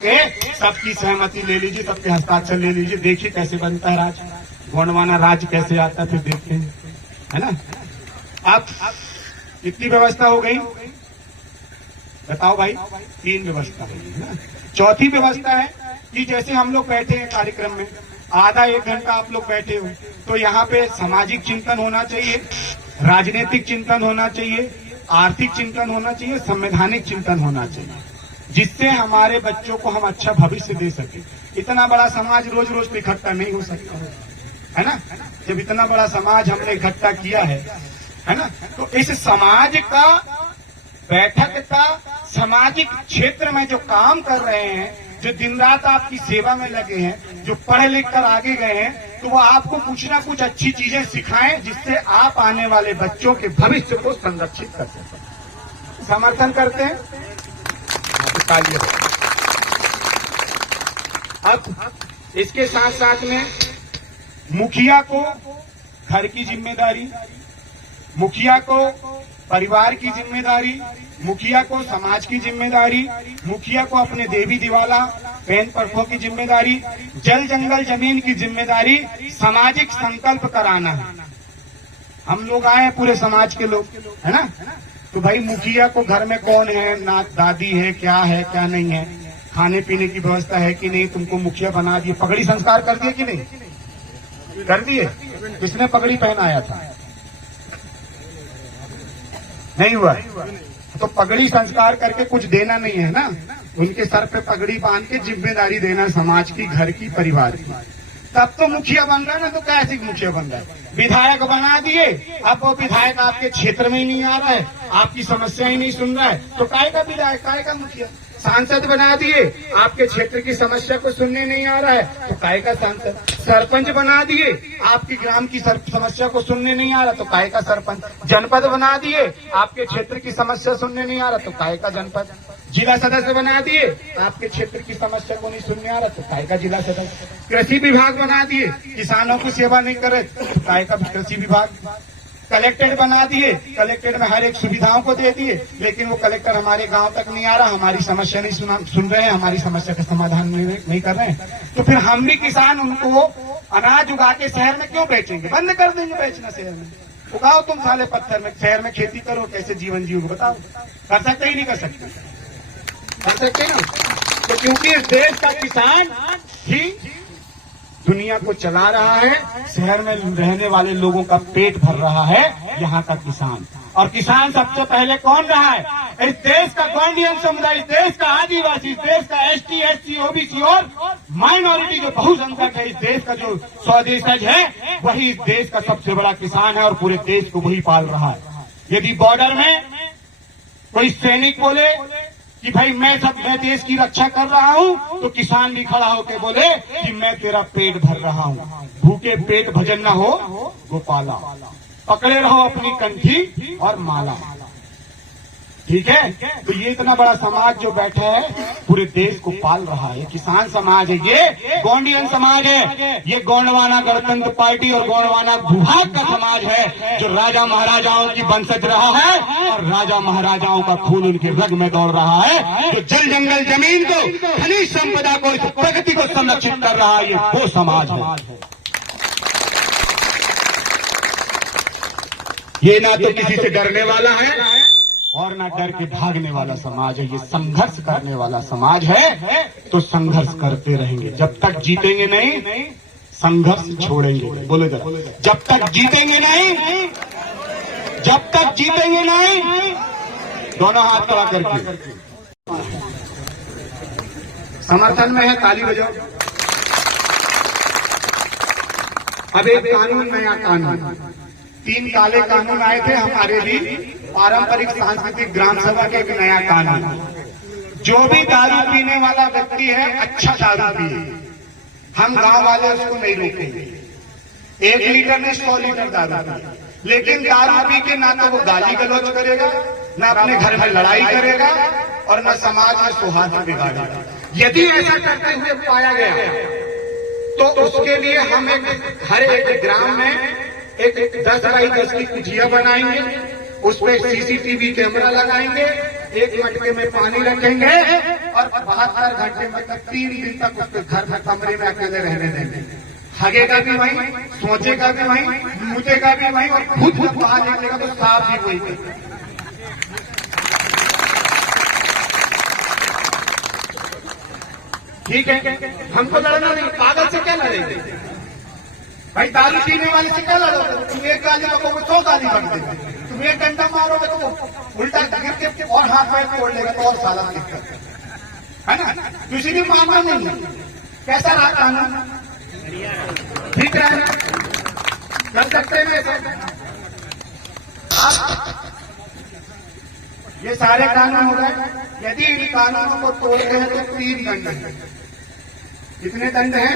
सबकी सहमति ले लीजिए, सबके हस्ताक्षर ले लीजिए, देखिए कैसे बनता है राज, गोंडवाना राज कैसे आता है, फिर देखते हैं, है ना। अब कितनी व्यवस्था हो गई बताओ भाई? 3 व्यवस्था हो गई, है ना। चौथी व्यवस्था है कि जैसे हम लोग बैठे हैं कार्यक्रम में, आधा 1 घंटा आप लोग बैठे हो, तो यहाँ पे सामाजिक चिंतन होना चाहिए, राजनीतिक चिंतन होना चाहिए, आर्थिक चिंतन होना चाहिए, संवैधानिक चिंतन होना चाहिए, जिससे हमारे बच्चों को हम अच्छा भविष्य दे सके। इतना बड़ा समाज रोज रोज तो इकट्ठा नहीं हो सकता है ना। जब इतना बड़ा समाज हमने इकट्ठा किया है ना, तो इस समाज का बैठक का सामाजिक क्षेत्र में जो काम कर रहे हैं, जो दिन रात आपकी सेवा में लगे हैं, जो पढ़ लिख कर आगे गए हैं, तो वो आपको कुछ ना कुछ अच्छी चीजें सिखाएं, जिससे आप आने वाले बच्चों के भविष्य को संरक्षित कर सकें। समर्थन करते हैं? अब इसके साथ साथ में मुखिया को घर की जिम्मेदारी, मुखिया को परिवार की जिम्मेदारी, मुखिया को समाज की जिम्मेदारी, मुखिया को अपने देवी दिवाला पेन पर्फों की जिम्मेदारी, जल जंगल जमीन की जिम्मेदारी, सामाजिक संकल्प कराना है। हम लोग आए हैं पूरे समाज के लोग, है ना। तो भाई मुखिया को घर में कौन है, ना दादी है, क्या है क्या नहीं है, खाने पीने की व्यवस्था है कि नहीं, तुमको मुखिया बना दिए, पगड़ी संस्कार कर दिए कि नहीं कर दिए? किसने पगड़ी पहनाया था? नहीं हुआ। तो पगड़ी संस्कार करके कुछ देना नहीं है ना, उनके सर पे पगड़ी बांध के जिम्मेदारी देना समाज की, घर की, परिवार की, तब तो मुखिया बन रहा है ना। तो कैसे मुखिया बन रहा है? विधायक बना दिए, अब वो विधायक आपके क्षेत्र में ही नहीं आ रहा है, आपकी समस्या ही नहीं सुन रहा है, तो काय का विधायक, काय का मुखिया? सांसद बना दिए, आपके क्षेत्र की समस्या को सुनने नहीं आ रहा है, तो काय का सांसद? सरपंच बना दिए, आपकी ग्राम की समस्या को सुनने नहीं आ रहा, तो काय का सरपंच? जनपद बना दिए, आपके क्षेत्र की समस्या सुनने नहीं आ रहा, तो काय का जनपद? जिला सदस्य बना दिए, आपके क्षेत्र की समस्या को नहीं सुनने आ रहा, तो काय का जिला सदस्य? कृषि विभाग बना दिए, किसानों की सेवा नहीं करे, तो काय का कृषि विभाग? कलेक्टेड बना दिए, कलेक्टेड में हर एक सुविधाओं को दे दिए, लेकिन वो कलेक्टर हमारे गांव तक नहीं आ रहा, हमारी समस्या नहीं सुन रहे हैं, हमारी समस्या का समाधान नहीं कर रहे हैं। तो फिर हम भी किसान उनको अनाज उगा के शहर में क्यों बेचेंगे? बंद कर देंगे बेचना शहर में। उगाओ तुम साले पत्थर में, शहर में खेती करो, कैसे जीवन जियोगे बताओ? कर सकते ही नहीं कर सकते, कर सकते ना। तो क्योंकि इस देश का किसान ही दुनिया को चला रहा है, शहर में रहने वाले लोगों का पेट भर रहा है यहाँ का किसान। और किसान सबसे पहले कौन रहा है? इस देश का गोंडियन समुदाय, इस देश का आदिवासी, इस देश का एसटी, एससी, ओबीसी और माइनॉरिटी जो बहुसंख्यक है, इस देश का जो स्वदेशज है, वही इस देश का सबसे बड़ा किसान है और पूरे देश को वही पाल रहा है। यदि बॉर्डर में कोई सैनिक बोले कि भाई मैं देश की रक्षा कर रहा हूं, तो किसान भी खड़ा होकर बोले कि मैं तेरा पेट भर रहा हूं। भूखे पेट भजन न हो गोपाला, पकड़े रहो अपनी कंठी और माला। ठीक है। तो ये इतना बड़ा समाज जो बैठा है पूरे देश को पाल रहा है, किसान समाज है, ये गोंडियन समाज है, ये गोंडवाना गणतंत्र पार्टी और गोंडवाना विभाग का समाज है, जो राजा महाराजाओं की वंशज रहा है और राजा महाराजाओं का खून उनके रग में दौड़ रहा है, जो जल जंगल जमीन को, खनिज संपदा को, प्रकृति को संरक्षित कर रहा है, ये वो समाज है। ये ना तो किसी से डरने वाला है और ना डर के भागने वाला समाज है, ये संघर्ष करने वाला समाज है। तो संघर्ष करते रहेंगे, जब तक जीतेंगे नहीं संघर्ष छोड़ेंगे। बोले जरा, जब तक जीतेंगे नहीं, जब तक जीतेंगे नहीं, दोनों हाथ खड़ा करके समर्थन में है, ताली बजाओ। अब एक कानून, नया कानून, 3 काले कानून आए थे हमारे भी, पारंपरिक सांस्कृतिक ग्राम सभा के एक नया कानून। जो भी दारू पीने वाला व्यक्ति है, अच्छा दारू पिए, हम गांव वाले उसको नहीं रोकेंगे। 1 लीटर में 100 लीटर दारू पिए, लेकिन दारू पी के ना तो वो गाली गलौज करेगा, ना अपने घर में लड़ाई करेगा और न समाज में सौहार्द बिगाड़ेगा। यदि ऐसा करते हुए पाया गया तो उसके लिए हम हर एक ग्राम में एक 10 बाई 10 की कुटिया बनाएंगे, उस पर सीसीटीवी कैमरा लगाएंगे एक मटके में पानी रखेंगे और 72 घंटे मतलब 3 दिन तक उसके घर में कमरे में अकेले रहने देंगे। हगेगा भी वहीं, सोचेगा भी वहीं, मुझेगा भी वहीं और खुद जब बाहर निकलेगा तो साफ भी वही करेगा। ठीक है, हमको लड़ना नहीं, पागल से क्या लड़ेंगे भाई? दारू पीने वाले से क्या लड़ोगे? तुम एक गाली बकोगे 100 गाली बक देगा, तुम एक घंटा मारोगे तो उल्टा गिर के और हाथ पैर तोड़ लेगा तो और साला दिक्कत है ना। किसी भी मामला नहीं है। कैसा रहा कानून? ठीक है, कर सकते हैं ये सारे कानून हो गए। यदि इन कानूनों को तोड़ते हैं तो 3 दंड है। कितने दंड हैं?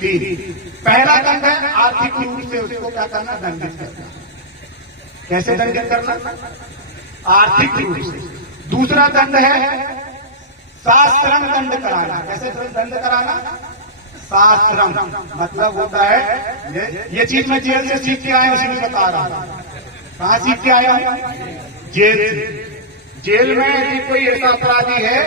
3। पहला दंड है आर्थिक रूप से उसको क्या करना? दंडित करना। कैसे दंडित करना? आर्थिक रूप से। दूसरा दंड है शास्त्रम दंड कराना। कैसे दंड कराना? शास्त्रम मतलब होता है ये चीज मैं जेल से सीख के आया हूं, इसलिए बता रहा हूं। कहां सीख के आया हूं? जेल में यदि कोई ऐसा अपराधी है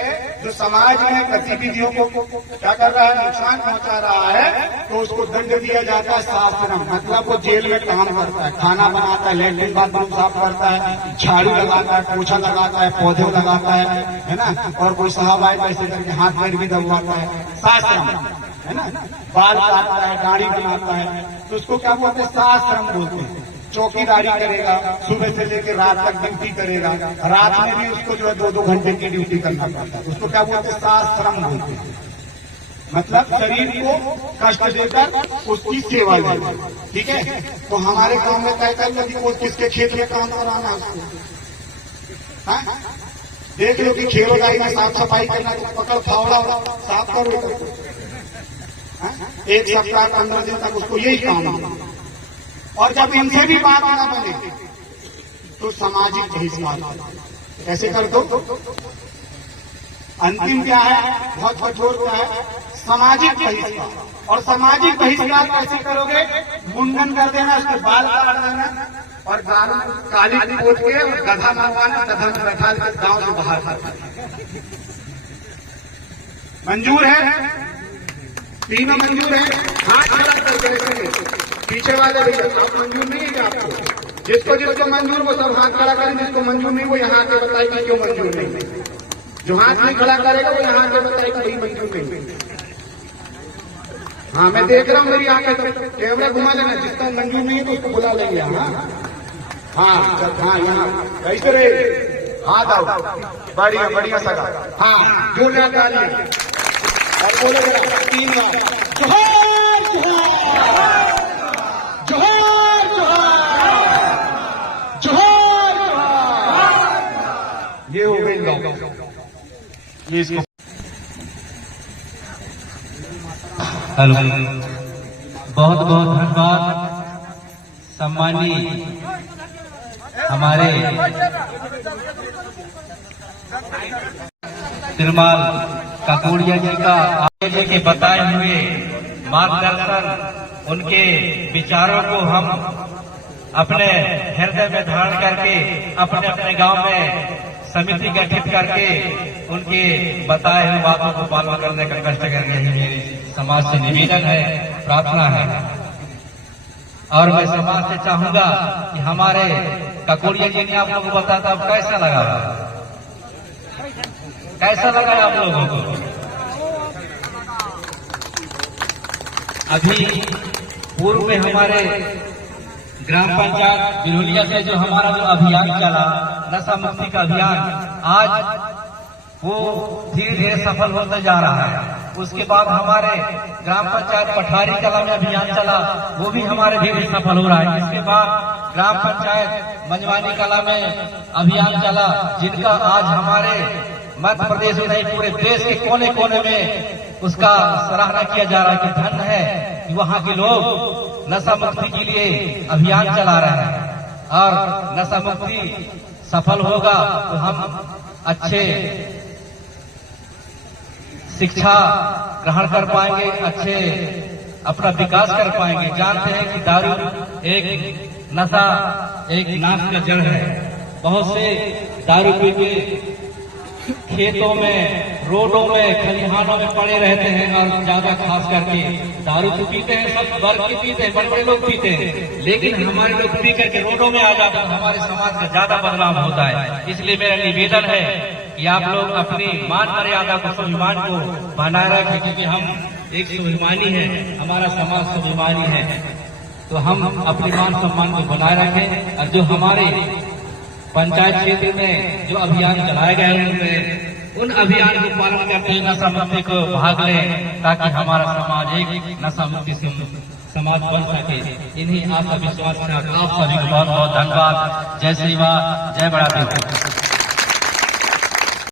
जो समाज में गतिविधियों को क्या कर रहा है? नुकसान पहुंचा रहा है, तो उसको दंड दिया जाता है शास्त्रम। मतलब वो जेल में काम करता है, खाना बनाता है, लैट्रिन बाथरूम साफ करता है, झाड़ू लगाता है, पोछा लगाता है, पौधे लगाता है ना, और कोई साहब आए ऐसे करके हाथ पैर भी दबवाता है, शास्त्रम है ना। बाल काटता है, दाढ़ी बनाता है, तो उसको क्या बोलते हैं? शास्त्रम बोलते हैं। चौकीदारी करेगा, सुबह से लेकर रात तक ड्यूटी करेगा, रात में भी उसको जो है 2-2 घंटे की ड्यूटी करना पड़ता है। उसको क्या बोलते हैं? शास्त्रम बोलते हैं। मतलब शरीर को कष्ट देकर उसकी सेवा देना। ठीक है, तो हमारे गांव में तय कर लो कि किसके खेत में काम कराना है उसको। हाँ? देख लो कि खेलोगाई में साफ सफाई करना, तो पकड़ फावड़ा साफ करो। 1 सप्ताह 15 दिन तक उसको यही काम है। और जब इनसे भी बात ना बने तो सामाजिक बहिष्कार। कैसे कर दो? अंतिम क्या है? बहुत कठोर क्या है? सामाजिक बहिष्कार। और सामाजिक बहिष्कार कैसे करोगे? मुंडन कर देना, उसके बाल काट देना और गाल काली पोत के और गधा मंगवाना, गधा में बैठा के गांव से बाहर कर देना। मंजूर है? तीनों मंजूर है? हाथ खड़ा करके पीछे वाले भैया मंजूर नहीं है आपको? जिसको मंजूर वो सब हाथ खड़ा करें, जिसको मंजूर नहीं वो यहाँ के बताएगा क्यों मंजूर नहीं। जो हाथ नहीं खड़ा करेगा वो यहाँ के बताएगा वही मंजूर नहीं। हाँ, मैं देख रहा हूँ, मेरी आंखें तो कैमरा घुमा देना। जिसका मंजूर नहीं है तो उसको बुला लेंगे। हाँ, यहाँ कैसे रे? हाथ आओ, बढ़िया बढ़िया सगा। हाँ, जोर लगा लिया और बोले 3 बार ये हो गई लॉ। ये इसको हेलो, बहुत बहुत धन्यवाद सम्मानीय हमारे तिरुमाल काकोड़िया जी का आगे के बताए हुए मार्गदर्शन, उनके विचारों को हम अपने हृदय में धारण करके अपने अपने गांव में समिति गठित करके उनके बताए हुए बातों को पालन करने का कष्ट करेंगे। मेरी समाज से निवेदन है, प्रार्थना है। और मैं समाज से चाहूंगा कि हमारे काकोड़िया जी ने आप लोगों को बताया, अब कैसा लगा? कैसा लगा आप लोगों को? अभी पूर्व में हमारे ग्राम पंचायत बिरोलिया से जो हमारा जो अभियान चला, नशा मुक्ति का अभियान, आज वो धीरे धीरे सफल होता जा रहा है। उसके बाद हमारे ग्राम पंचायत पठारी कला में अभियान चला, वो भी हमारे धीरे सफल हो रहा है। इसके बाद ग्राम पंचायत मंजवानी कला में अभियान चला, जिनका आज हमारे मध्य प्रदेश में नहीं पूरे देश के कोने कोने में उसका सराहना किया जा रहा है कि धन्य है कि वहाँ के लोग नशा मुक्ति के लिए अभियान चला रहे हैं। और नशा मुक्ति सफल होगा तो हम अच्छे शिक्षा ग्रहण कर पाएंगे, अच्छे अपना विकास कर पाएंगे। जानते हैं कि दारू एक नशा, एक नाश का जड़ है। बहुत से दारू पी के खेतों में, रोडों में, खलिहानों में पड़े रहते हैं और ज्यादा खास करके दारू तो पीते हैं, सब वर्ग के पीते हैं, बड़े बड़े लोग पीते हैं, लेकिन हमारे लोग पी करके रोडों में आ जाते हैं, हमारे समाज का ज्यादा बदलाव होता है। इसलिए मेरा निवेदन है कि आप लोग अपनी मान मर्यादा को, स्वाभिमान को बनाए रखें, क्योंकि हम एक स्वाभिमानी है, हमारा समाज स्वाभिमानी है, तो हम अपने मान सम्मान को बनाए रखें। और जो हमारे पंचायत क्षेत्र में जो अभियान चलाए गए हैं उनमें उन अभियान को पालन करते हुए नशा मुक्ति को भाग लें, ताकि हमारा समाज एक नशा मुक्ति समाज बन सके। इन्हीं आत्मविश्वास के साथ आप सभी को बहुत बहुत धन्यवाद। जय श्री वाह, जय बड़ा देव।